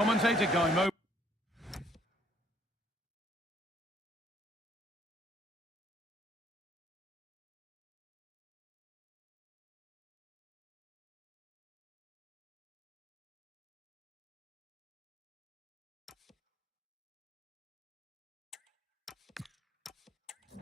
Commentator Guy Mo.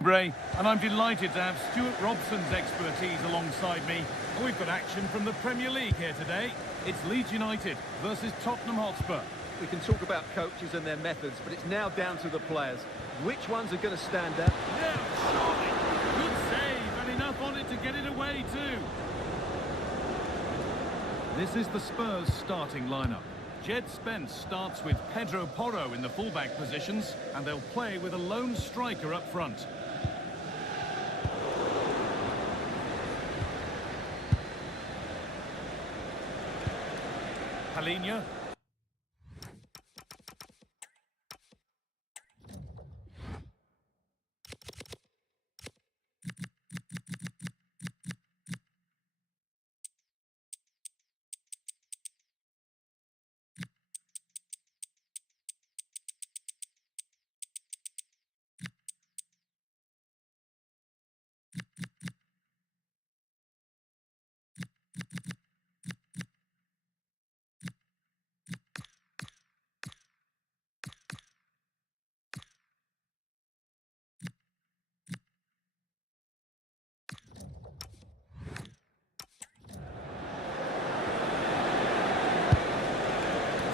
Bray, and I'm delighted to have Stuart Robson's expertise alongside me. We've got action from the Premier League here today. It's Leeds United versus Tottenham Hotspur. We can talk about coaches and their methods, but it's now down to the players. Which ones are going to stand out? Yeah, surely. Good save, and enough on it to get it away too. This is the Spurs starting lineup. Jed Spence starts with Pedro Porro in the fullback positions, and they'll play with a lone striker up front. Palhinha.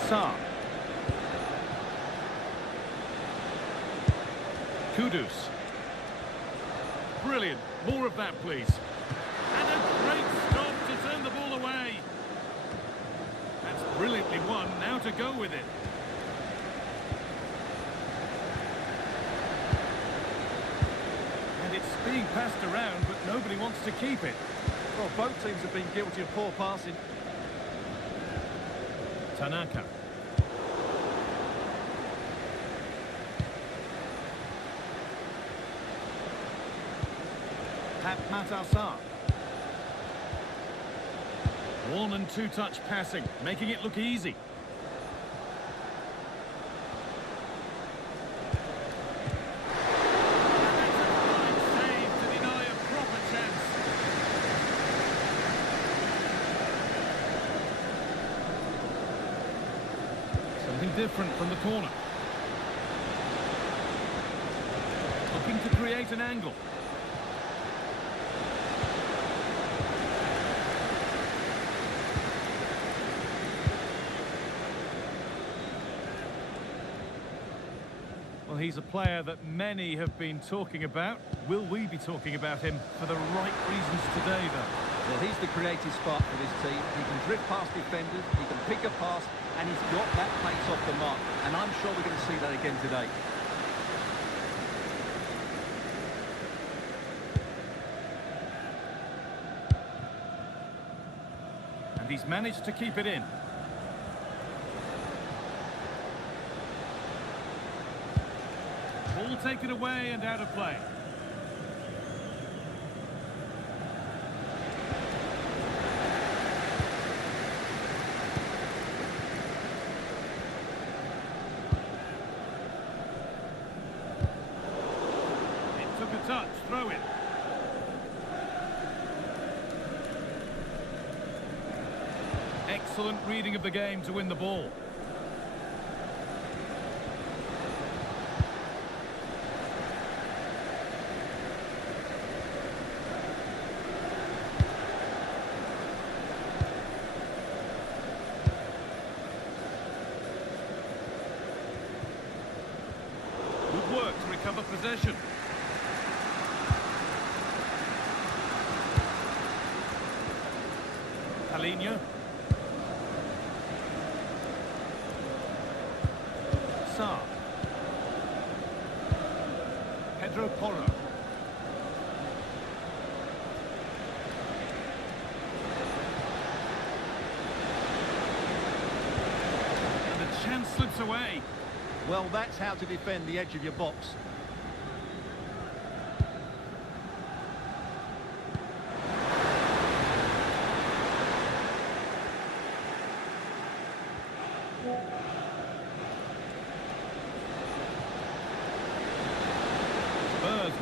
Sarr. Kudus. Brilliant. More of that, please. And a great stop to turn the ball away. That's brilliantly won. Now to go with it. And it's being passed around, but nobody wants to keep it. Well, both teams have been guilty of poor passing. Tanaka. Matar. One and two-touch passing, making it look easy. Something different from the corner. Looking to create an angle. Well, he's a player that many have been talking about. Will we be talking about him for the right reasons today, though? Well, he's the creative spark for this team. He can drift past defenders, he can pick a pass, and he's got that pace off the mark. And I'm sure we're going to see that again today. And he's managed to keep it in. Ball taken away and out of play. It took a touch, throw it. Excellent reading of the game to win the ball. Good work to recover possession. Palhinha. Sarr. Pedro Porro. And the chance slips away. Well, that's how to defend the edge of your box.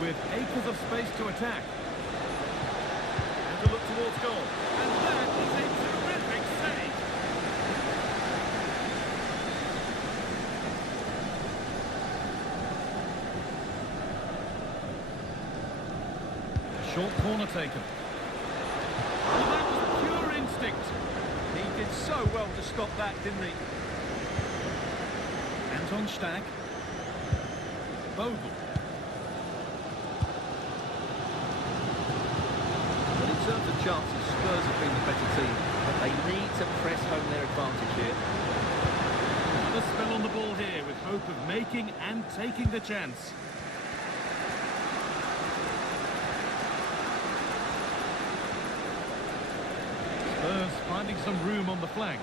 with acres of space to attack. And to look towards goal. And that is a terrific save. Short corner taken. Well, that was pure instinct. He did so well to stop that, didn't he? Anton Stach. Bogle. Well, in terms of chances, Spurs have been the better team, but they need to press home their advantage here. Another spell on the ball here with hope of making and taking the chance. Spurs finding some room on the flank.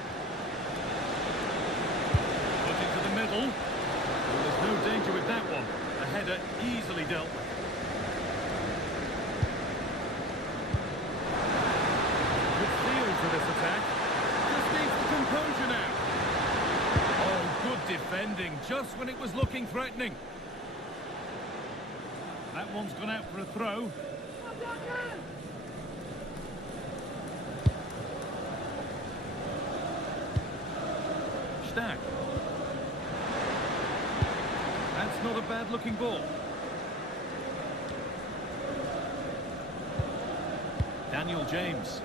Put into the middle. Well, there's no danger with that one. A header easily dealt with. Good feel to this attack. Just needs the composure now. Oh, good defending, just when it was looking threatening. That one's gone out for a throw. Stach. That's not a bad-looking ball. Daniel James.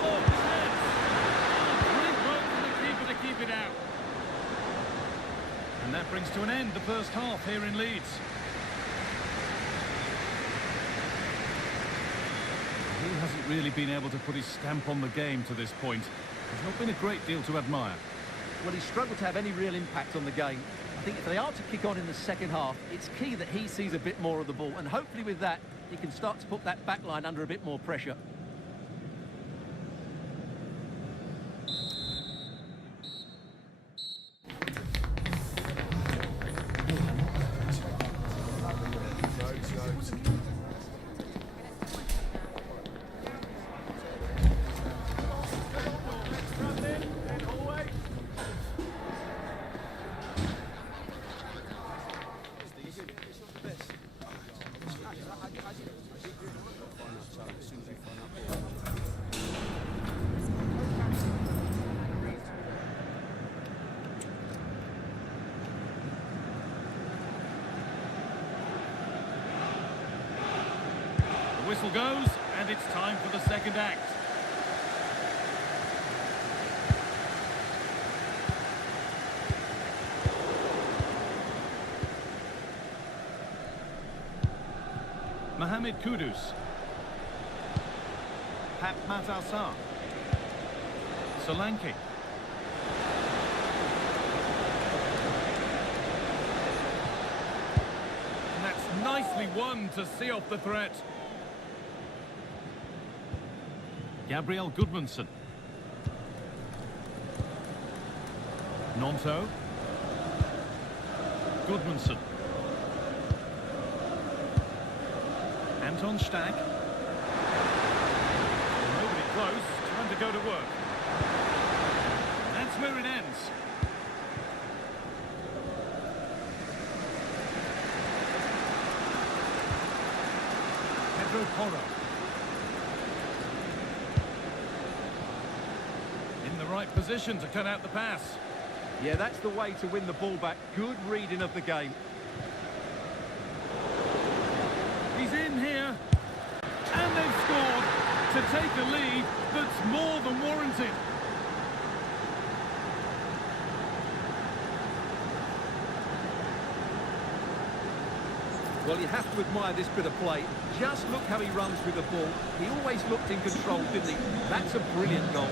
Oh, chance! Great work from the keeper to keep it out. And that brings to an end the first half here in Leeds. He hasn't really been able to put his stamp on the game to this point. There's not been a great deal to admire. Well, he's struggled to have any real impact on the game. I think if they are to kick on in the second half, it's key that he sees a bit more of the ball, and hopefully with that, he can start to put that back line under a bit more pressure. Whistle goes, and it's time for the second act. Mohamed Kudus. Pat Matasar. Solanke. And that's nicely won to see off the threat. Gabriel Goodmanson. Nonto. Goodmanson. Anton Stach. Nobody close. Time to go to work. That's where it ends. Pedro Porro. Right position to cut out the pass. Yeah, that's the way to win the ball back. Good reading of the game. He's in here. And they've scored to take a lead that's more than warranted. Well, you have to admire this bit of play. Just look how he runs with the ball. He always looked in control, didn't he? That's a brilliant goal.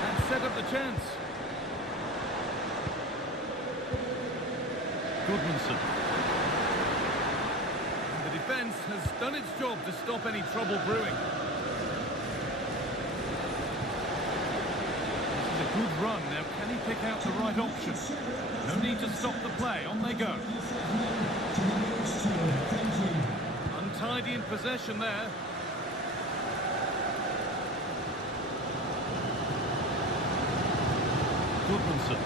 And set up the chance. Goodmanson. And the defence has done its job to stop any trouble brewing. Good run. Now, can he pick out the right option? No need to stop the play. On they go. Untidy in possession there. Goodmanson.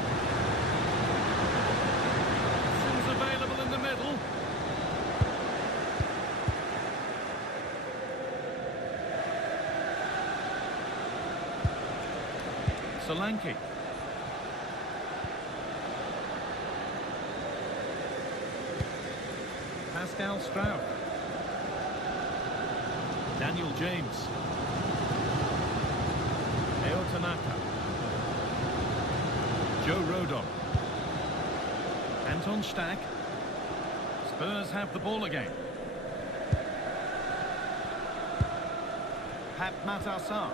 Options available in the middle. Solanke. Pascal Stroud. Daniel James. Eo Tanaka. Joe Rodon. Anton Stack. Spurs have the ball again. Pat Matassar.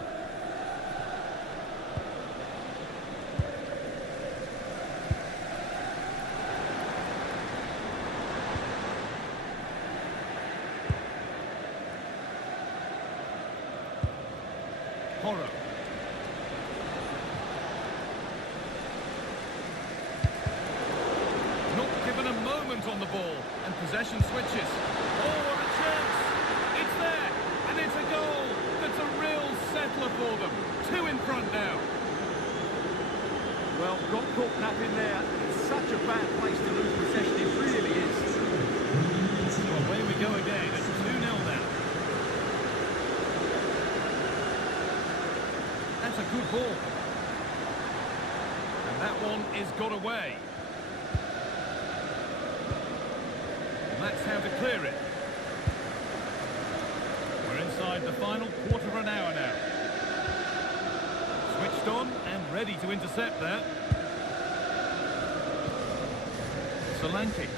Porro. Not given a moment on the ball, and possession switches. Oh, what a chance! It's there, and it's a goal. That's a real settler for them. 2 in front now. Well, got caught napping there. It's such a bad place to lose possession. It really is. So away we go again at 2-0 now. That's a good ball. And that one is got away. And that's how to clear it. We're inside the final quarter of an hour now. Switched on and ready to intercept there. Solanke.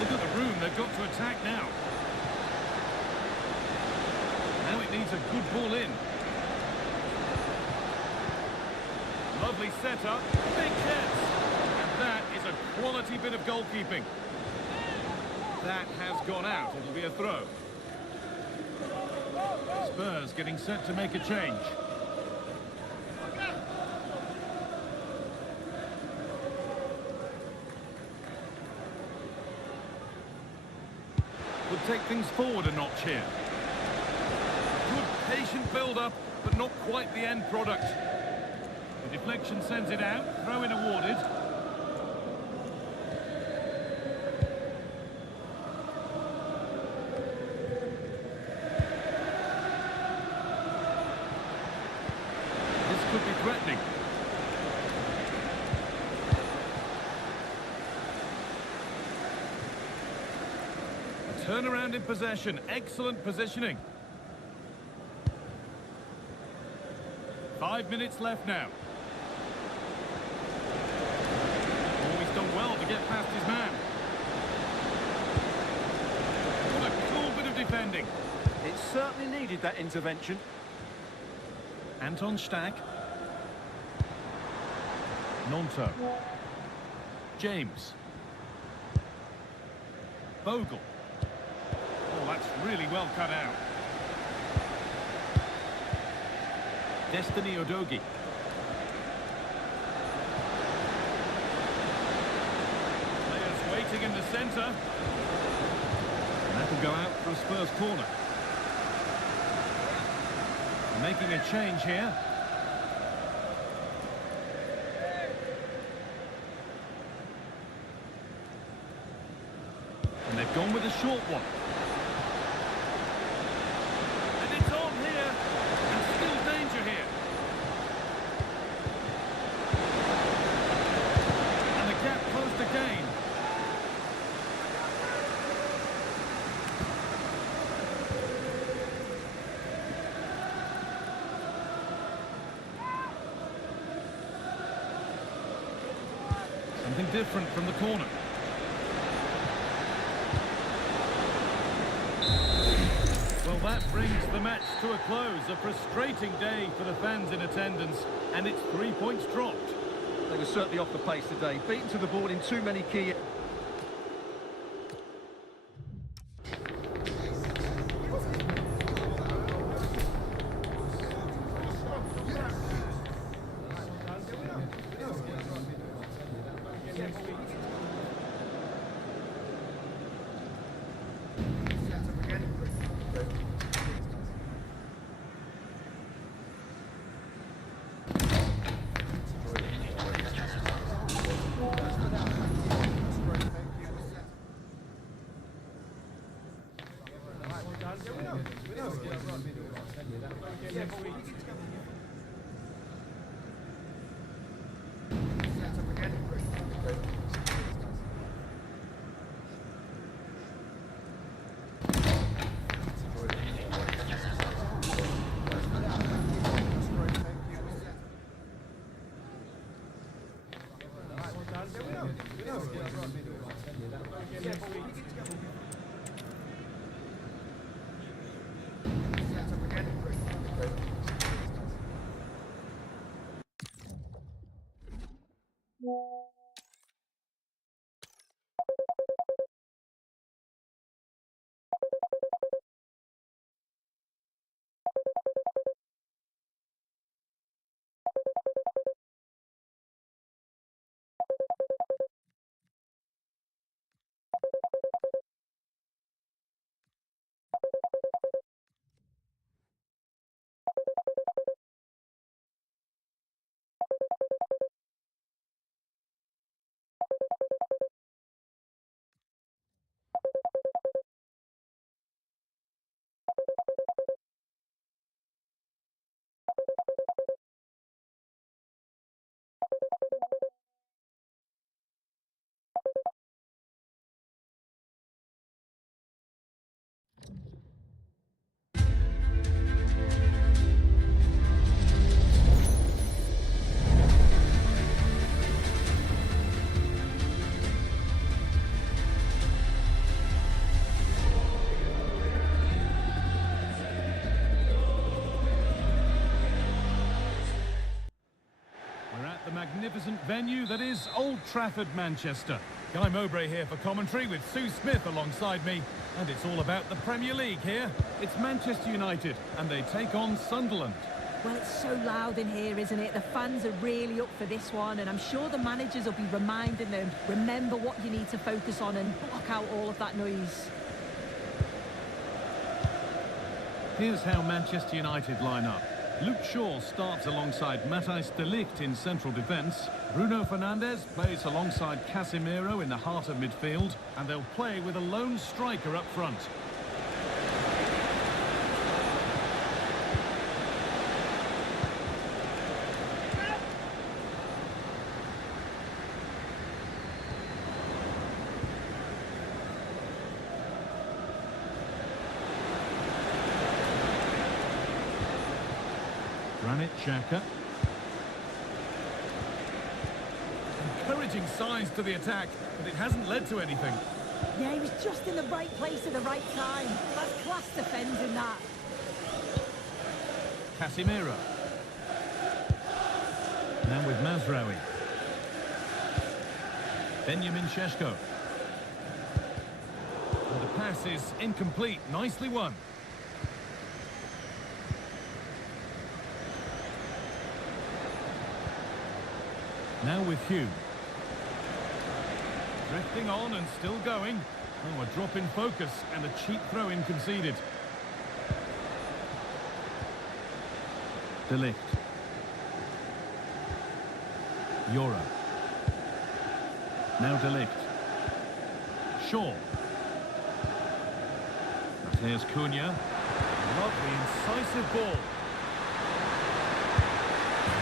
Look at the room they've got to attack now. Now it needs a good ball in. Lovely setup, big chance, and that is a quality bit of goalkeeping. That has gone out, it'll be a throw. Spurs getting set to make a change. Would take things forward a notch here. Good patient build-up, but not quite the end product. The deflection sends it out, throw-in awarded. This could be threatening. A turnaround in possession, excellent positioning. 5 minutes left now. Done well to get past his man. What a cool bit of defending. It certainly needed that intervention. Anton Stack. Nonto. James. Bogle. Oh, that's really well cut out. Destiny Udogie. Waiting in the centre. And that will go out for a Spurs corner. Making a change here. And they've gone with a short one. And it's on here. And still danger here. And the gap closed again. Something different from the corner. Well, that brings the match to a close. A frustrating day for the fans in attendance, and it's 3 points dropped. They were certainly off the pace today, beaten to the ball in too many key... the magnificent venue that is Old Trafford, Manchester. Guy Mowbray here for commentary with Sue Smith alongside me, and it's all about the Premier League here. It's Manchester United, and they take on Sunderland. Well, it's so loud in here, isn't it? The fans are really up for this one, and I'm sure the managers will be reminding them, remember what you need to focus on and block out all of that noise. Here's how Manchester United line up. Luke Shaw starts alongside Matthijs de Ligt in central defence. Bruno Fernandes plays alongside Casemiro in the heart of midfield, and they'll play with a lone striker up front. Xhaka. Encouraging signs to the attack, but it hasn't led to anything. Yeah, he was just in the right place at the right time. That's class defending that. Casemiro. Now with Mazraoui. Benjamin Šeško. And the pass is incomplete. Nicely won. Now with Hugh. Drifting on and still going. Oh, a drop in focus and a cheap throw-in conceded. De Ligt. Yora. Now De Ligt. Shaw. Matheus Cunha. Lovely, incisive ball.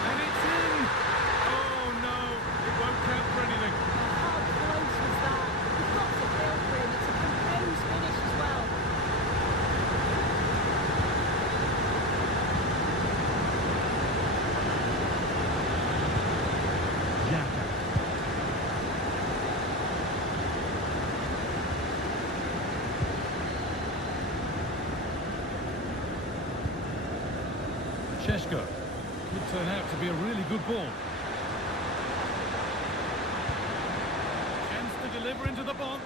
And it's in! Oh no, it won't count for anything. How close was that? You've got to feel for him. It's a composed finish as well. Xhaka. Šeško. Could turn out to be a really good ball. Chance to deliver into the box.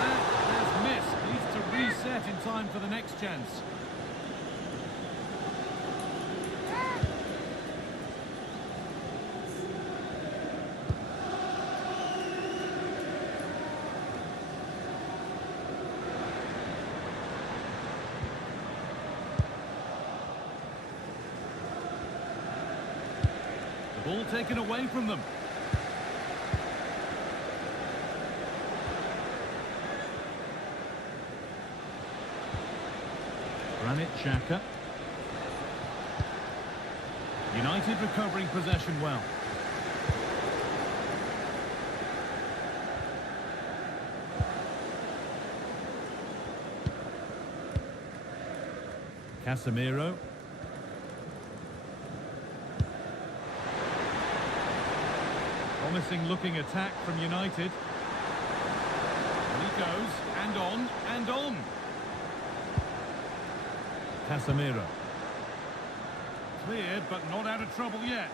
That has missed. Needs to reset in time for the next chance. Ball taken away from them. Granit Xhaka. United recovering possession well. Casemiro. Promising looking attack from United. And he goes, and on, and on. Casemiro. Cleared, but not out of trouble yet.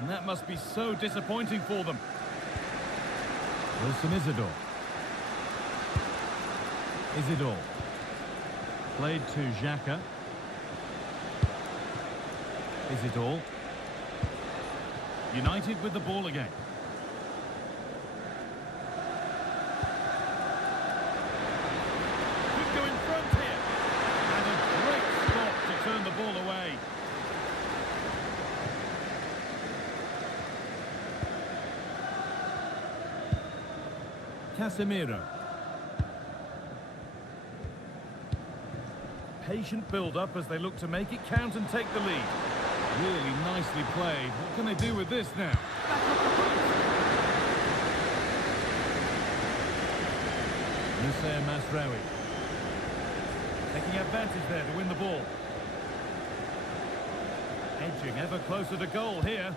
And that must be so disappointing for them. Wilson Isidore. Isidore. Played to Xhaka. Isidore. United with the ball again. Could go in front here. And a great stop to turn the ball away. Casemiro. Patient build-up as they look to make it count and take the lead. Really nicely played. What can they do with this now? Moussa Mazraoui. Taking advantage there to win the ball. Edging ever closer to goal here.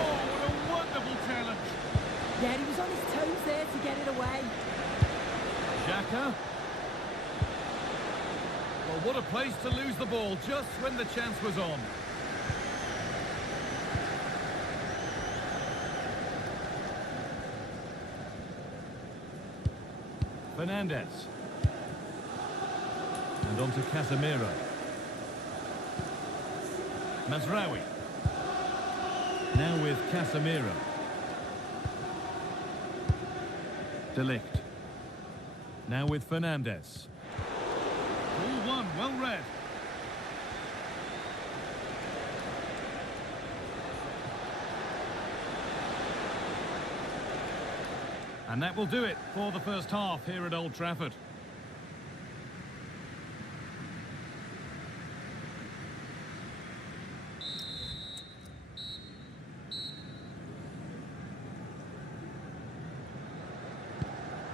Oh, what a wonderful challenge. Yeah, he was on his toes there to get it away. Xhaka. Well, What a place to lose the ball just when the chance was on. Fernandez. And on to Casemiro. Mazraoui. Now with Casemiro. De Ligt. Now with Fernandez. Ball one, well read. And that will do it for the first half here at Old Trafford.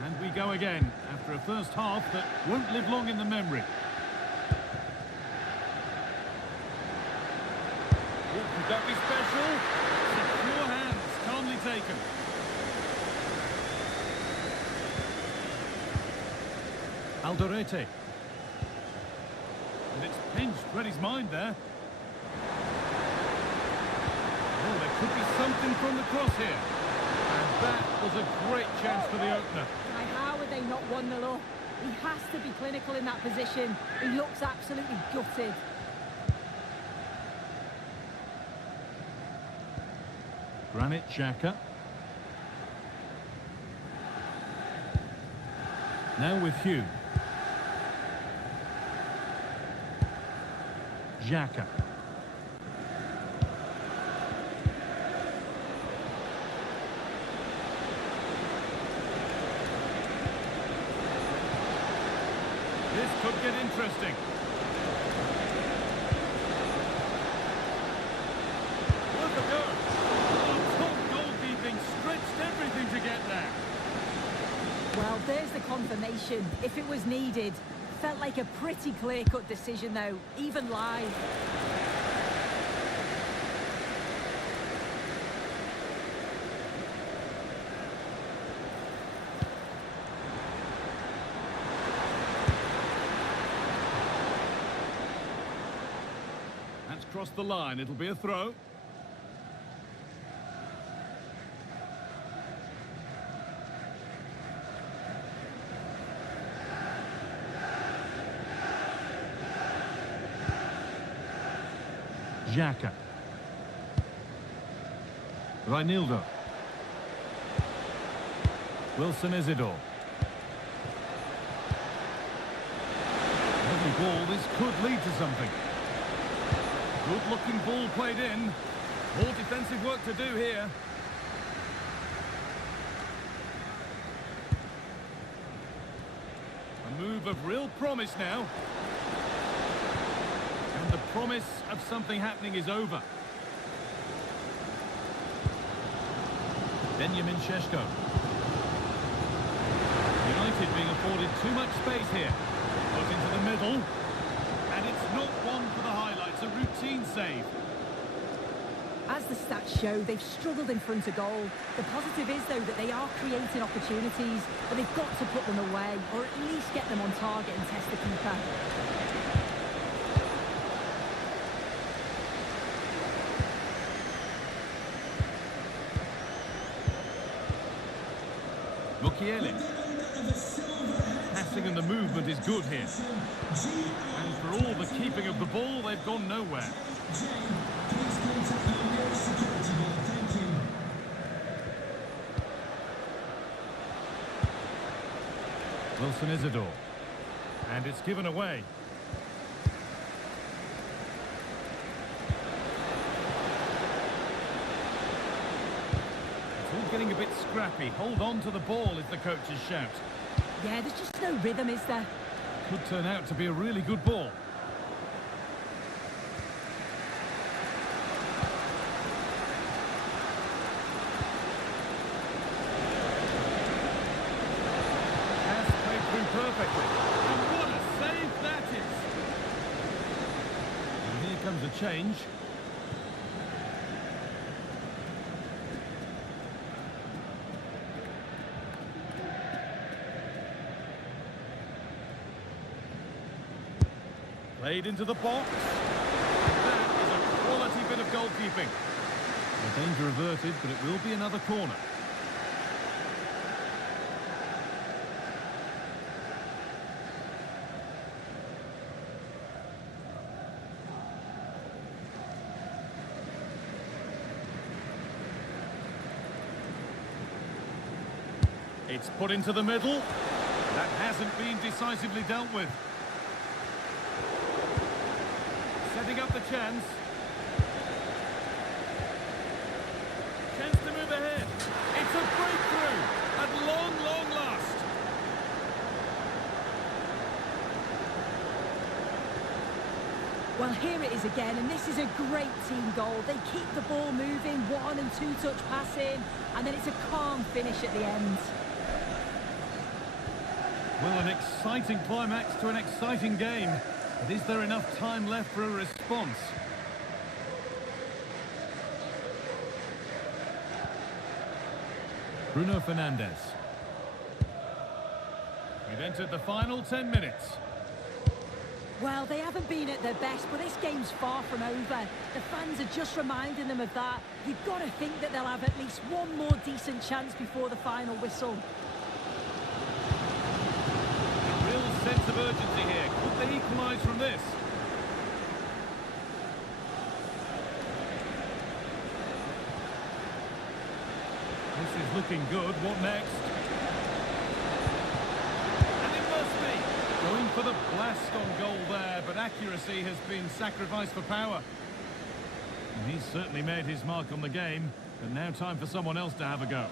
And we go again after a first half that won't live long in the memory. Oh, could that be special? Secure hands, calmly taken. Alderete. And it's pinched Reddy's mind there. Oh, there could be something from the cross here. And that was a great chance for the opener. How are they not 1-0 up? He has to be clinical in that position. He looks absolutely gutted. Granit Xhaka. Now with Hugh. Xhaka. This could get interesting. Look at go. Oh, top goalkeeping stretched everything to get there. Well, there's the confirmation. If it was needed. Felt like a pretty clear-cut decision, though, even live. That's crossed the line. It'll be a throw. Xhaka. Reinildo. Wilson Isidore. Lovely ball. This could lead to something. Good looking ball played in. More defensive work to do here. A move of real promise now. And the promise of something happening is over. Benjamin Šeško. United being afforded too much space here. Put into the middle. And it's not one for the highlights, a routine save. As the stats show, they've struggled in front of goal. The positive is, though, that they are creating opportunities, but they've got to put them away, or at least get them on target and test the keeper. Mukiele. Passing and the movement is good here. And for all the keeping of the ball, they've gone nowhere. Wilson Isidore. And it's given away. It's all getting a bit scrappy. Hold on to the ball is the coach's shout. Yeah, there's just no rhythm, is there? Could turn out to be a really good ball. Has played through perfectly. And what a save that is! And here comes a change. Played into the box. That is a quality bit of goalkeeping. The danger averted, but it will be another corner. It's put into the middle. That hasn't been decisively dealt with. Setting up the chance. Chance to move ahead. It's a breakthrough at long, long last. Well, here it is again, and this is a great team goal. They keep the ball moving, 1- and 2-touch passing, and then it's a calm finish at the end. Well, an exciting climax to an exciting game. But is there enough time left for a response? Bruno Fernandes. We've entered the final 10 minutes. Well, they haven't been at their best, but this game's far from over. The fans are just reminding them of that. You've got to think that they'll have at least one more decent chance before the final whistle. Sense of urgency here. Could they equalise from this? This is looking good. What next? And it must be. Going for the blast on goal there, but accuracy has been sacrificed for power. And he's certainly made his mark on the game, but now time for someone else to have a go.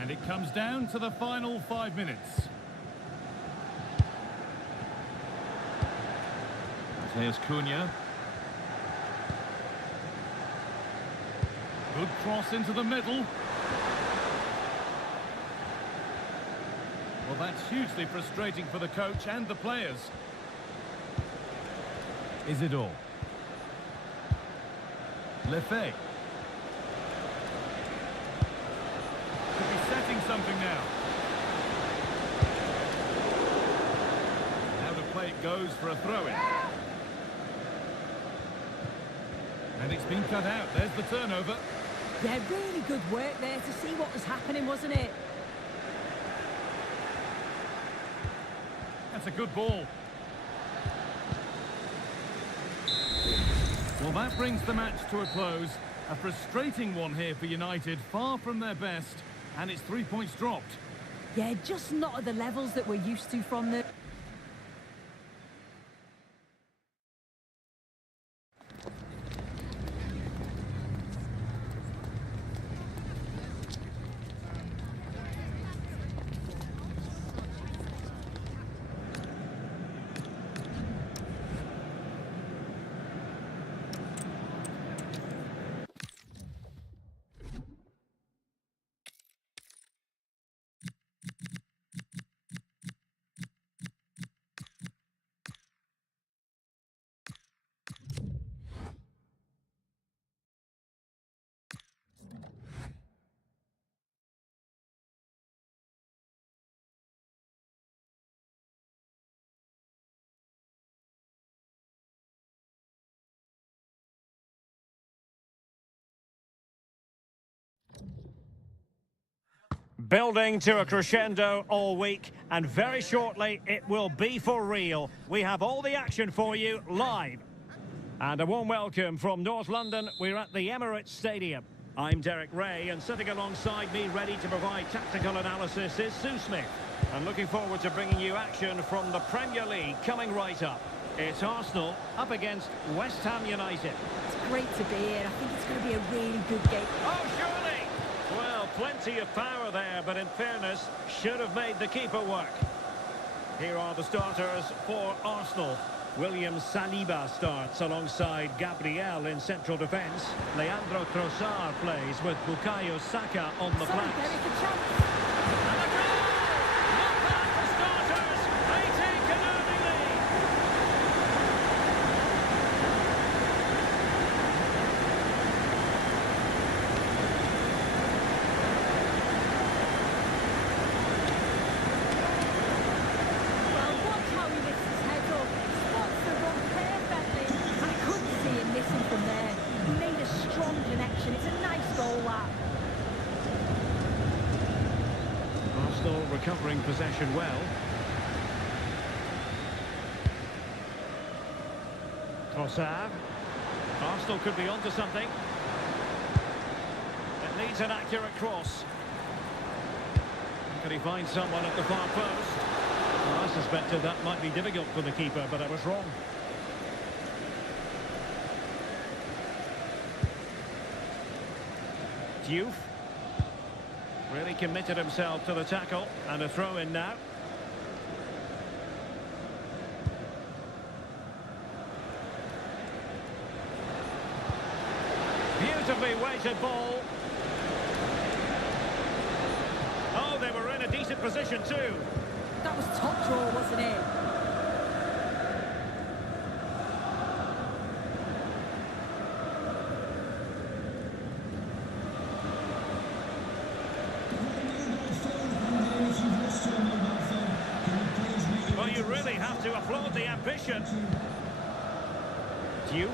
And it comes down to the final 5 minutes. There's Cunha. Good cross into the middle. Well, that's hugely frustrating for the coach and the players. Is it all? Lefebvre. Could be setting something now. Now the play it goes for a throw-in. And it's been cut out. There's the turnover. Yeah, really good work there to see what was happening, wasn't it? That's a good ball. Well, that brings the match to a close. A frustrating one here for United, far from their best. And it's 3 points dropped. Yeah, just not at the levels that we're used to from them. Building to a crescendo all week, and very shortly it will be for real. We have all the action for you live. And a warm welcome from North London. We're at the Emirates Stadium. I'm Derek Ray, and sitting alongside me ready to provide tactical analysis is Sue Smith. And looking forward to bringing you action from the Premier League coming right up. It's Arsenal up against West Ham United. It's great to be here. I think it's going to be a really good game. Oh, surely! Well, plenty of power there, but in fairness, should have made the keeper work. Here are the starters for Arsenal. William Saliba starts alongside Gabriel in central defence. Leandro Trossard plays with Bukayo Saka on the flanks. And a goal! Not bad for starters. They take an early lead. gathering possession well. Trossard. Arsenal could be onto something. It needs an accurate cross. Can he find someone at the far post? Well, I suspected that might be difficult for the keeper, but I was wrong. Diouf. Really committed himself to the tackle, and a throw in now. Beautifully weighted ball. Oh, they were in a decent position too. That was top draw, wasn't it? Well, you really have to applaud the ambition. Diouf.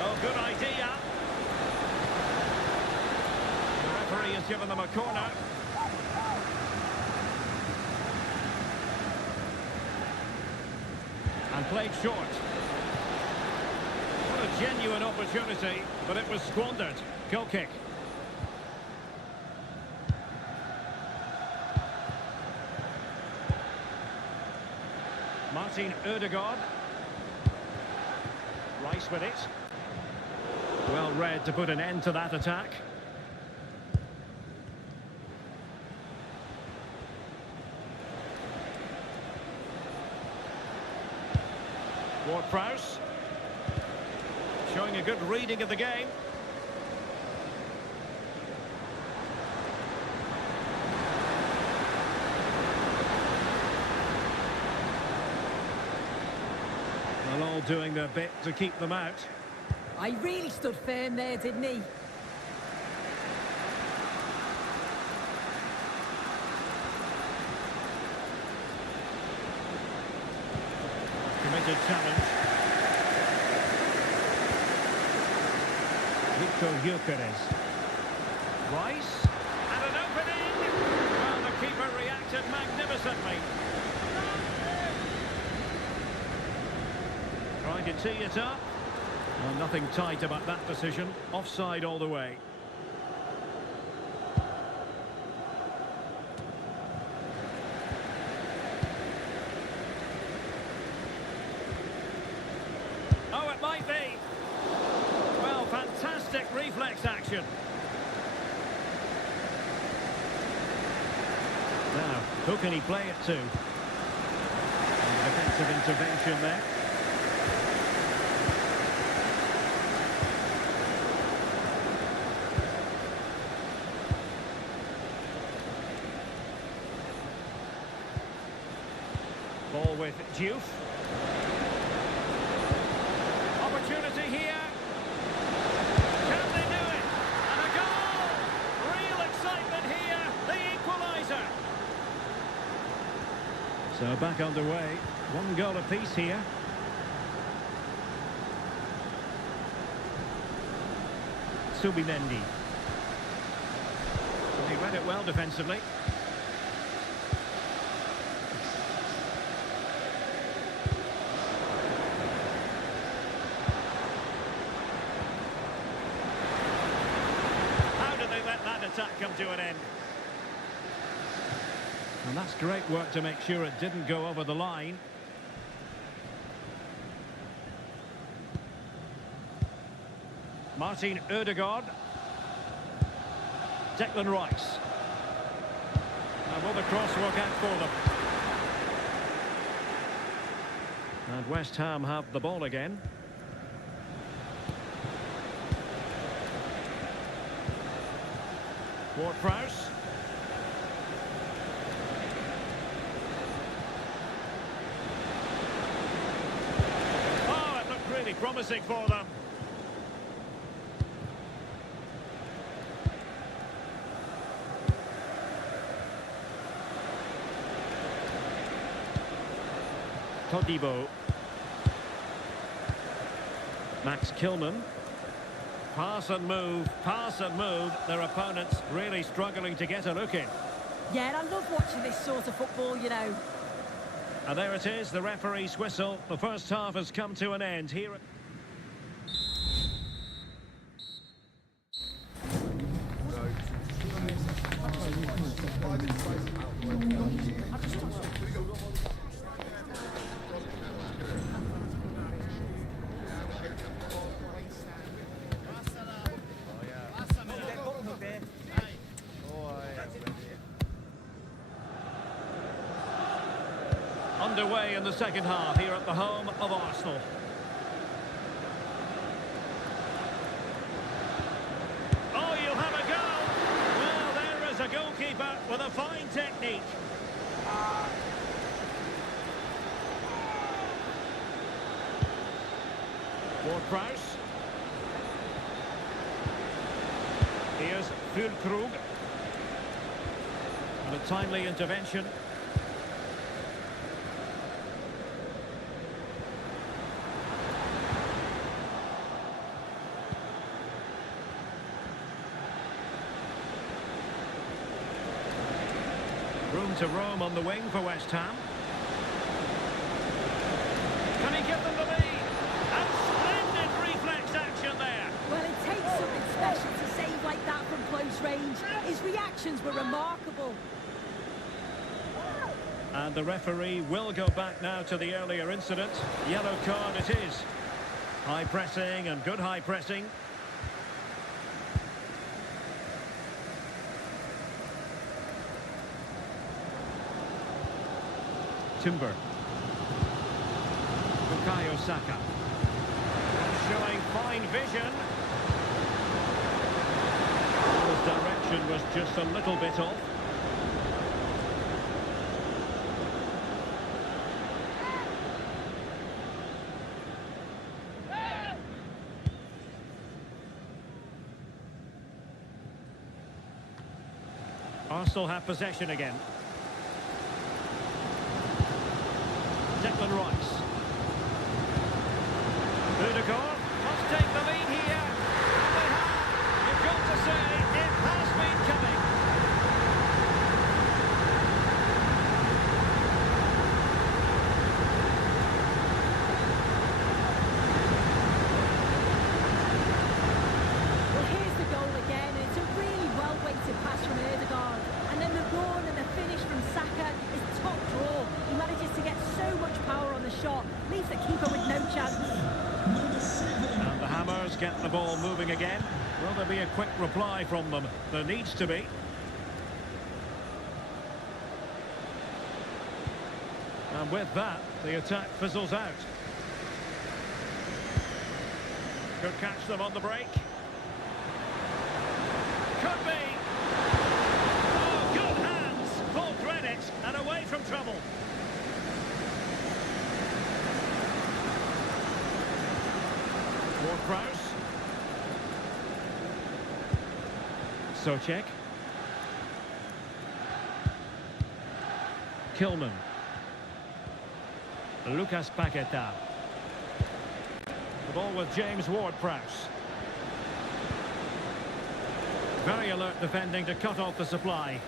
Oh, good idea. The referee has given them a corner. And played short. What a genuine opportunity, but it was squandered. Goal kick. Martin Ødegaard. Rice with it. Well read to put an end to that attack. Ward-Prowse. Showing a good reading of the game. They're all doing their bit to keep them out. I really stood firm there, didn't he? Committed challenge. Victor Gyökeres. Rice. And an opening. Well, the keeper reacted magnificently. Trying to tee it up. Well, nothing tight about that decision. Offside all the way. Oh, it might be. Well, fantastic reflex action. Now, who can he play it to? Defensive intervention there. Ball with Diouf. Opportunity here. Can they do it? And a goal! Real excitement here. The equaliser. So back underway. One goal apiece here. Subimendi. He read it well defensively. Attack come to an end. And that's great work to make sure it didn't go over the line. Martin Ødegaard. Declan Rice. And will the cross work out for them? And West Ham have the ball again. Ward-Prowse. Oh, it looked really promising for them. Todibo. Max Kilman. Pass and move, their opponents really struggling to get a look in. Yeah, and I love watching this sort of football, you know. And there it is, the referee's whistle. The first half has come to an end here. Underway in the second half here at the home of Arsenal. Oh, you'll have a go! Well, there is a goalkeeper with a fine technique. Ward-Prowse. Here's Füllkrug. And a timely intervention. Room to roam on the wing for West Ham. Can he give them the lead? And splendid reflex action there. Well, it takes something special to save like that from close range. His reactions were remarkable. And the referee will go back now to the earlier incident. Yellow card it is. High pressing and good high pressing. Timber. Bukayo Saka. Showing fine vision. His direction was just a little bit off. Arsenal have possession again. Declan Rice. Ødegaard must take the lead here. And they have. You've got to say, it has been coming. Well, here's the goal again. It's a really well-weighted pass from Ødegaard. And then the run and the finish from Saka is top draw. He manages to get so much power on the shot, leaves the keeper with no chance. And the Hammers get the ball moving again. Will there be a quick reply from them? There needs to be. And with that, the attack fizzles out. Could catch them on the break. Could be. Oh, good hands. Full credit and away from trouble. Ward-Prowse. Souček. Kilman. Lucas Paqueta. The ball with James Ward-Prowse. Very alert defending to cut off the supply.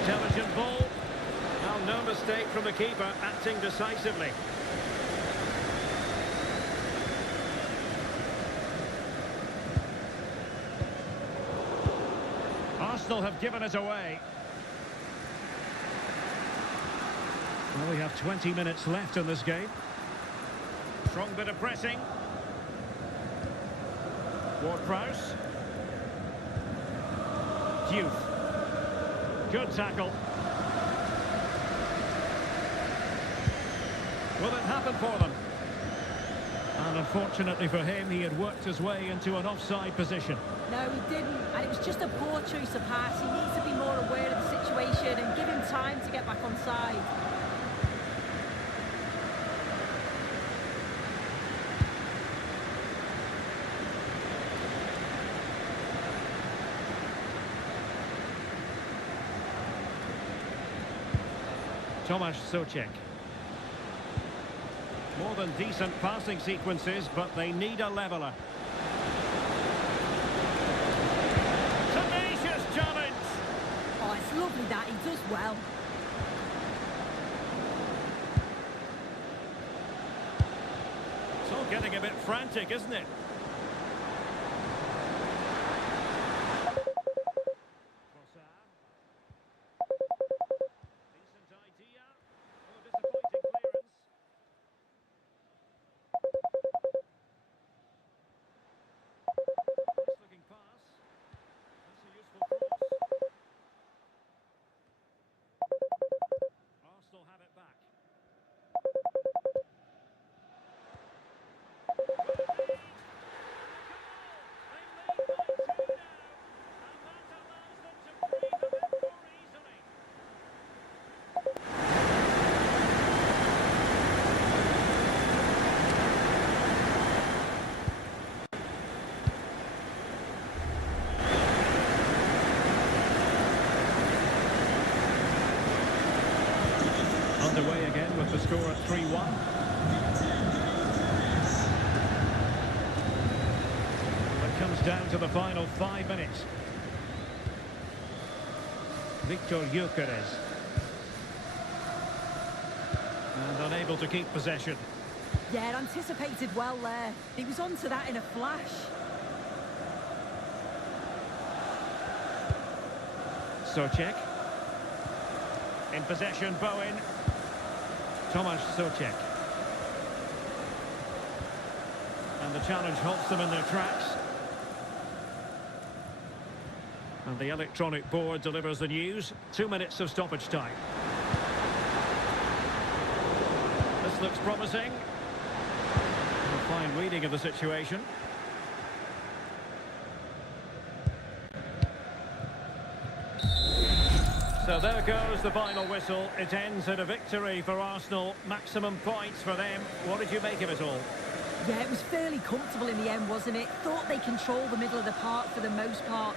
Intelligent ball. Now no mistake from the keeper, acting decisively. Arsenal have given it away. Well, we have 20 minutes left in this game. Strong bit of pressing. Ward-Prowse. Diouf. Good tackle. Will it happen for them? And unfortunately for him, he had worked his way into an offside position. No, he didn't, and it was just a poor choice of pass. He needs to be more aware of the situation and give him time to get back on side. Tomasz Souček. More than decent passing sequences, but they need a leveller. Tenacious challenge! Oh, it's lovely that, he does well. It's all getting a bit frantic, isn't it? Decent idea. Oh, disappointing clearance. Nice looking pass. That's a useful cross. Arsenal have it back. Underway again with the score at 3-1. It comes down to the final 5 minutes. Victor Gyökeres. And unable to keep possession. Yeah, anticipated well there. He was onto that in a flash. Souček. In possession, Bowen. Tomasz Souček. And the challenge halts them in their tracks. And the electronic board delivers the news. 2 minutes of stoppage time. This looks promising. A fine reading of the situation. So there goes the final whistle. It ends in a victory for Arsenal. Maximum points for them. What did you make of it all? Yeah, it was fairly comfortable in the end, wasn't it? Thought they controlled the middle of the park for the most part.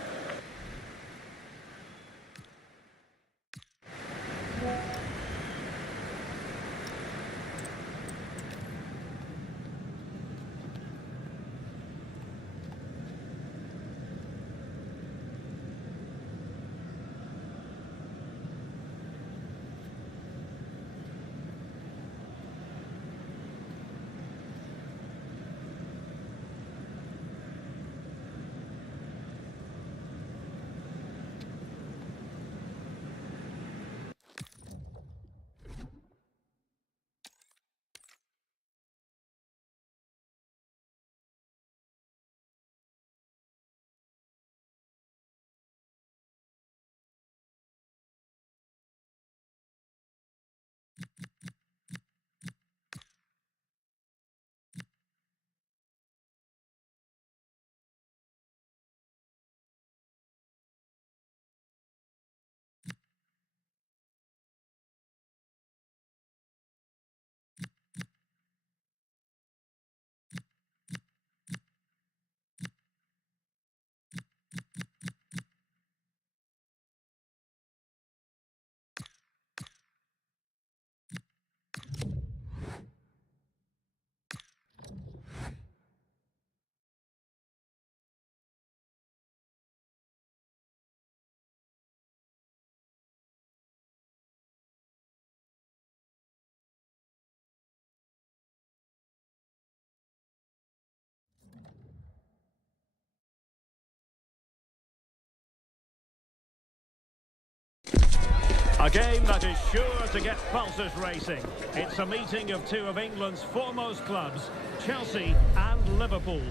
A game that is sure to get pulses racing. It's a meeting of two of England's foremost clubs, Chelsea and Liverpool.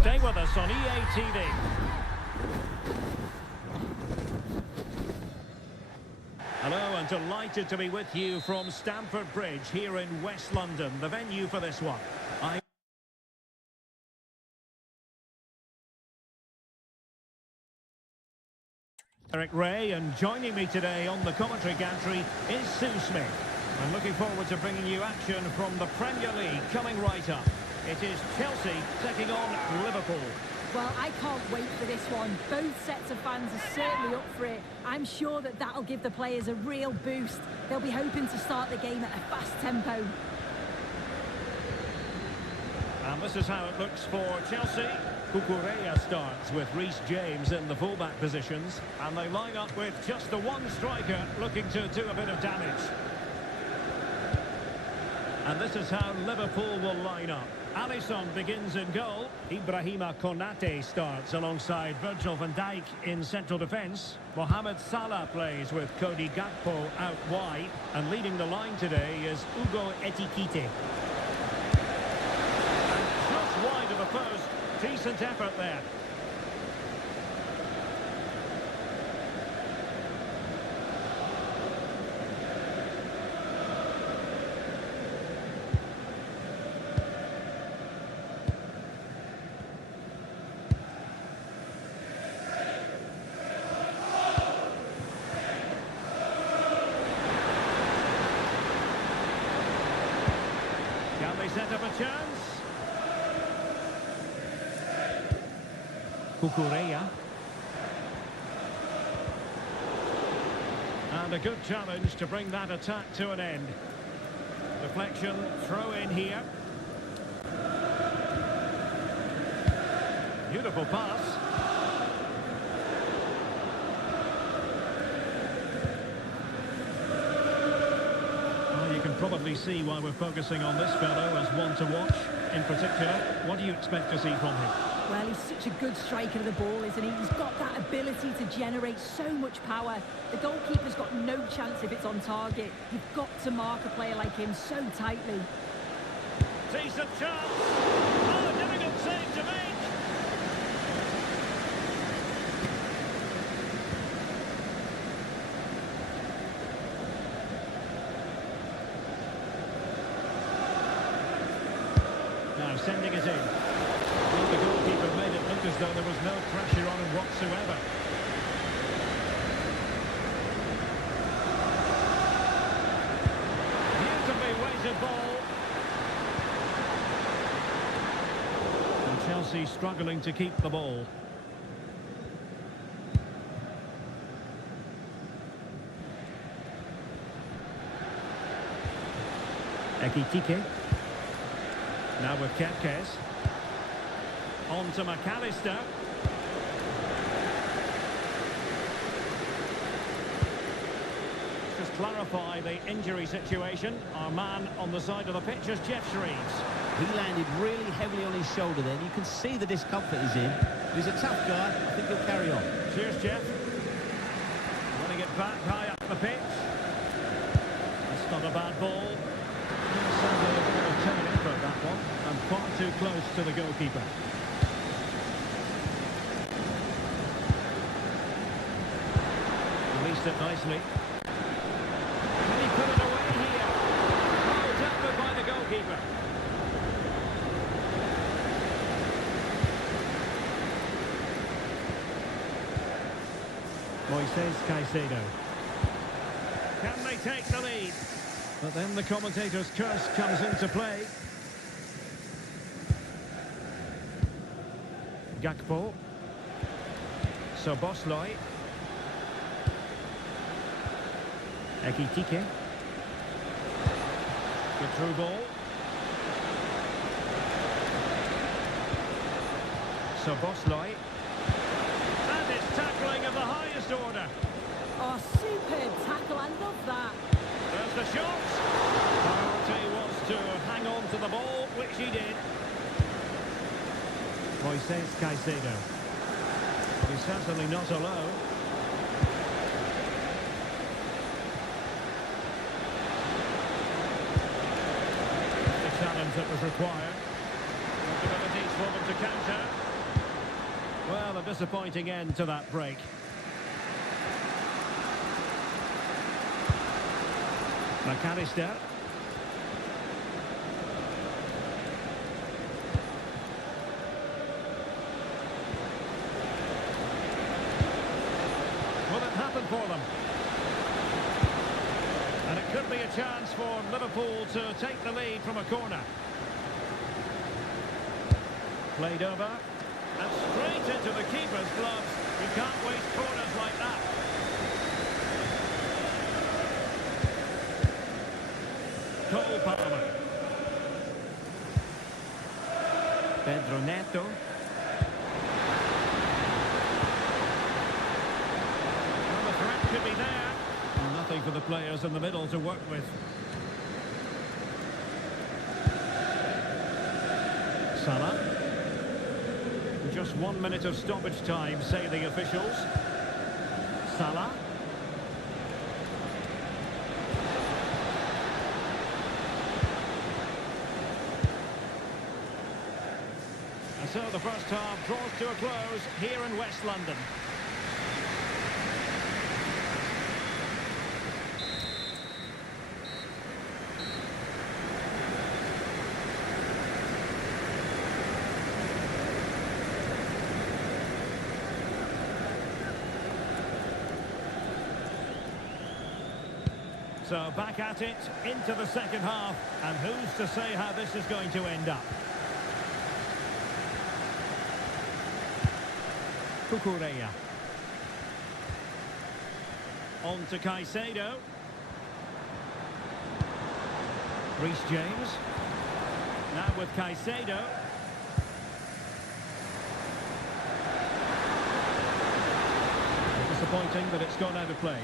Stay with us on EA TV. Hello and delighted to be with you from Stamford Bridge here in West London, the venue for this one. Eric Ray, and joining me today on the commentary gantry is Sue Smith. I'm looking forward to bringing you action from the Premier League coming right up. It is Chelsea taking on Liverpool. Well, I can't wait for this one. Both sets of fans are certainly up for it. I'm sure that that'll give the players a real boost. They'll be hoping to start the game at a fast tempo. And this is how it looks for Chelsea. Cucurella starts with Reece James in the fullback positions. And they line up with just the one striker looking to do a bit of damage. And this is how Liverpool will line up. Alisson begins in goal. Ibrahima Konate starts alongside Virgil van Dijk in central defence. Mohamed Salah plays with Cody Gakpo out wide. And leading the line today is Hugo Ekitike. And just wide of the post. Decent effort there. Set up a chance. Cucurella. And a good challenge to bring that attack to an end. Deflection, throw in here. Beautiful pass. You can probably see why we're focusing on this fellow as one to watch. In particular, what do you expect to see from him? Well, he's such a good striker of the ball, isn't he? He's got that ability to generate so much power. The goalkeeper's got no chance if it's on target. You've got to mark a player like him so tightly. Decent chance. Oh, a difficult save to make. Now sending it in. Well, the goalkeeper made it look as though there was no pressure on him whatsoever. Beautifully weighted ball. And Chelsea struggling to keep the ball. Ekitike. Now with Kepkes. On to McAllister. Just clarify the injury situation. Our man on the side of the pitch is Jeff Shreves. He landed really heavily on his shoulder then. You can see the discomfort he's in. He's a tough guy. I think he'll carry on. Cheers, Jeff. Running it back high up the pitch. That's not a bad ball. That one, and far too close to the goalkeeper. Released it nicely. Can he put it away here? Oh, tackled by the goalkeeper. Moises Caicedo. Can they take the lead? But then the commentator's curse comes into play. Gakpo. Szoboszlai. Ekitike. Good through ball. Szoboszlai. And it's tackling of the highest order. Oh, superb tackle. I love that. There's the shot. Priority was to hang on to the ball, which he did. Moises Caicedo. He's certainly not alone. The challenge that was required. Possibilities for them to counter. Well, a disappointing end to that break. McAllister. Will it happen for them? And it could be a chance for Liverpool to take the lead from a corner. Played over. And straight into the keeper's gloves. You can't waste corners like that. Cole Palmer. Pedro Neto. Well, the threat could be there. Nothing for the players in the middle to work with. Salah. Just 1 minute of stoppage time, say the officials. Salah. And so the first half draws to a close here in West London. So back at it, into the second half, and who's to say how this is going to end up? Cucurella. On to Caicedo. Reece James. Now with Caicedo. Disappointing that it's gone out of play.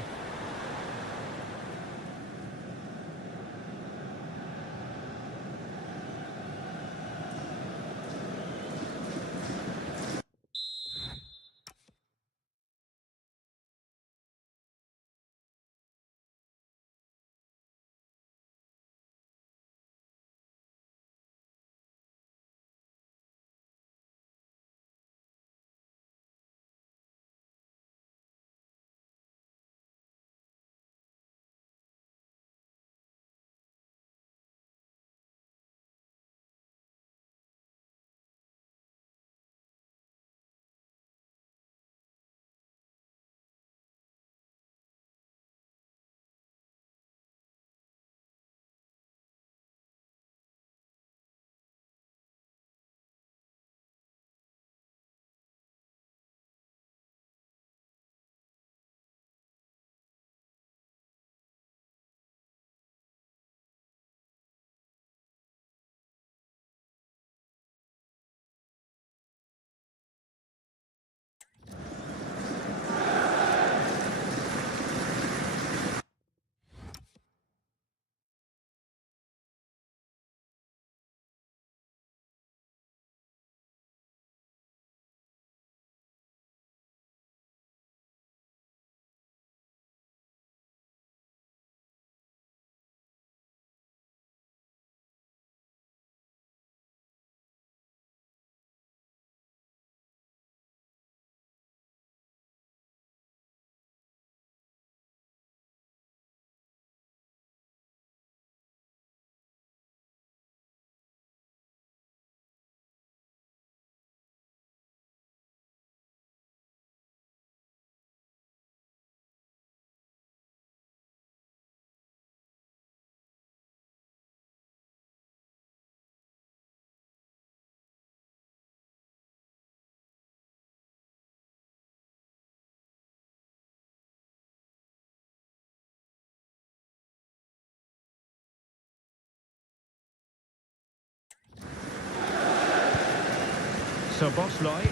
So Bosley.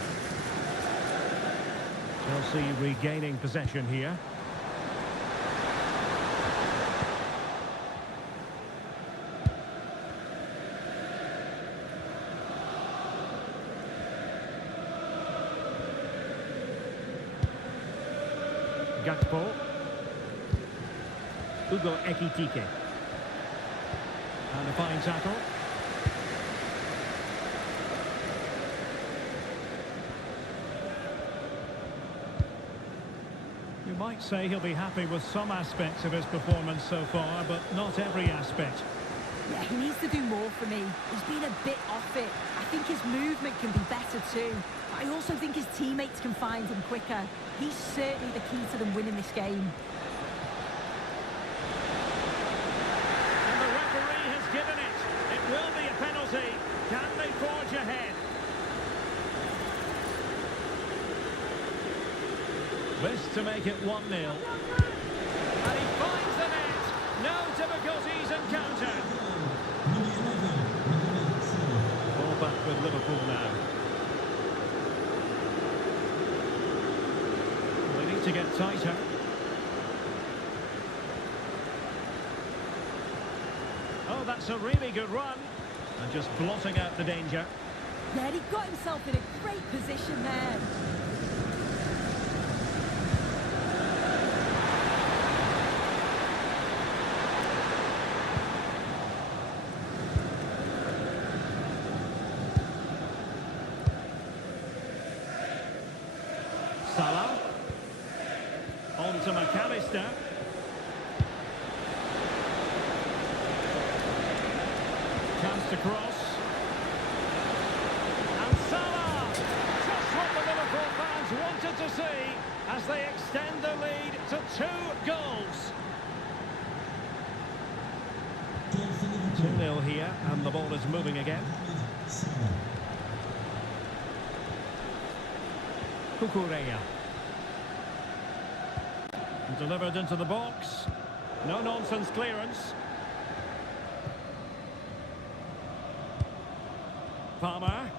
Chelsea regaining possession here. Gakpo. Ugo Ekitike. And a fine tackle. You might say he'll be happy with some aspects of his performance so far, but not every aspect. Yeah, he needs to do more for me. He's been a bit off it. I think his movement can be better too. But I also think his teammates can find him quicker. He's certainly the key to them winning this game. And the referee has given it. It will be a penalty. Can they forge ahead? This to make it 1-0. And he finds the net. No difficulties encountered. Ball back with Liverpool now. They need to get tighter. Oh, that's a really good run. And just blotting out the danger. Yeah, he got himself in a great position there. Salah. On to McAllister. Chance to cross. And Salah! Just what the Liverpool fans wanted to see as they extend the lead to 2 goals. 2-0 here, and the ball is moving again. Cucurella. Delivered into the box. No-nonsense clearance. Palmer.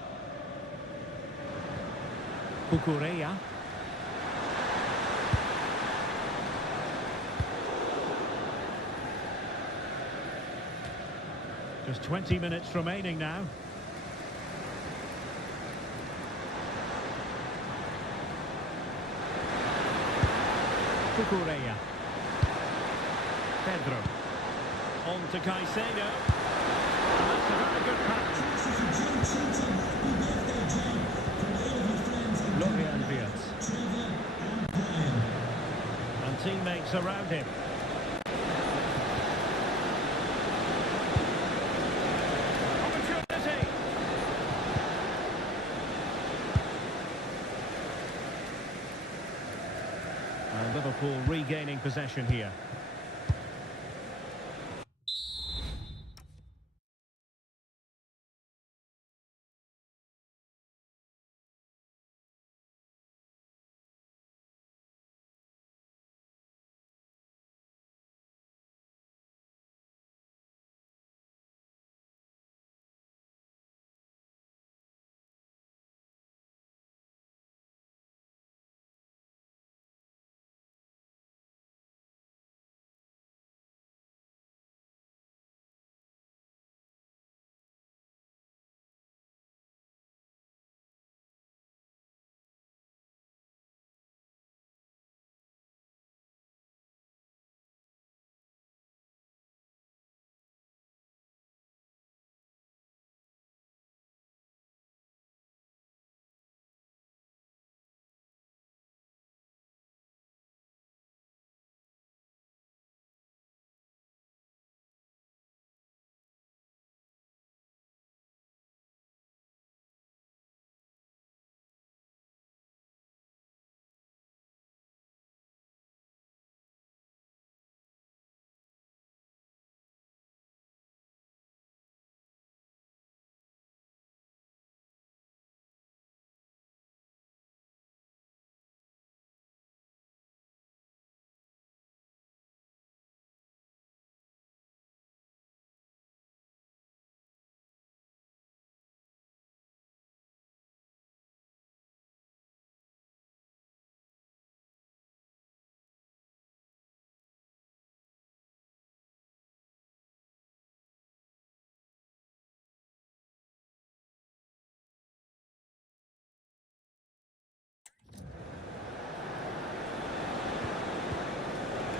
Cucurella. Just 20 minutes remaining now. Cucurella. Pedro. On to Caicedo. And that's a very good pass. Florian Wirtz. And teammates around him. Opportunity. And Liverpool regaining possession here.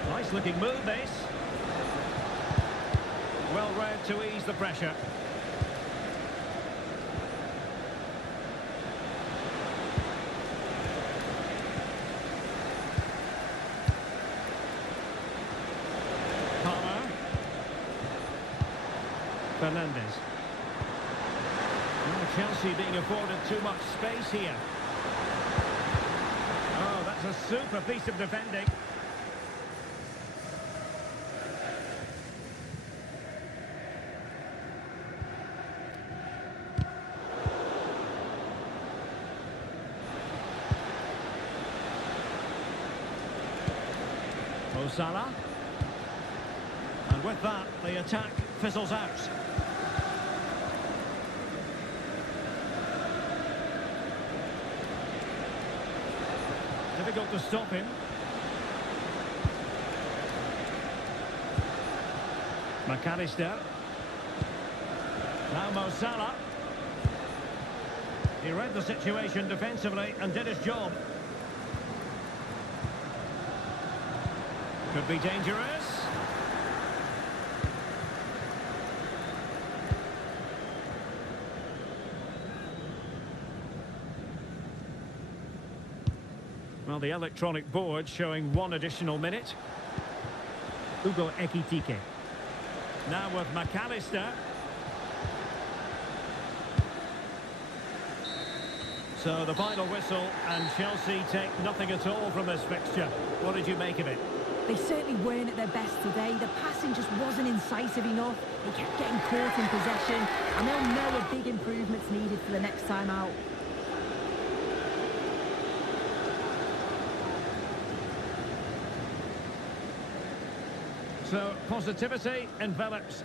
Nice looking move, this. Well read to ease the pressure. Palmer. Fernandes. Oh, Chelsea being afforded too much space here. Oh, that's a super piece of defending. Mo Salah. And with that, the attack fizzles out. Difficult to stop him. McAllister. Now Mo Salah. He read the situation defensively and did his job. Could be dangerous. Well, the electronic board showing 1 additional minute. Ugo Ekitike. Now with McAllister. So the final whistle, and Chelsea take nothing at all from this fixture. What did you make of it? They certainly weren't at their best today. The passing just wasn't incisive enough. They kept getting caught in possession, and they'll know a big improvement's needed for the next time out. So positivity envelops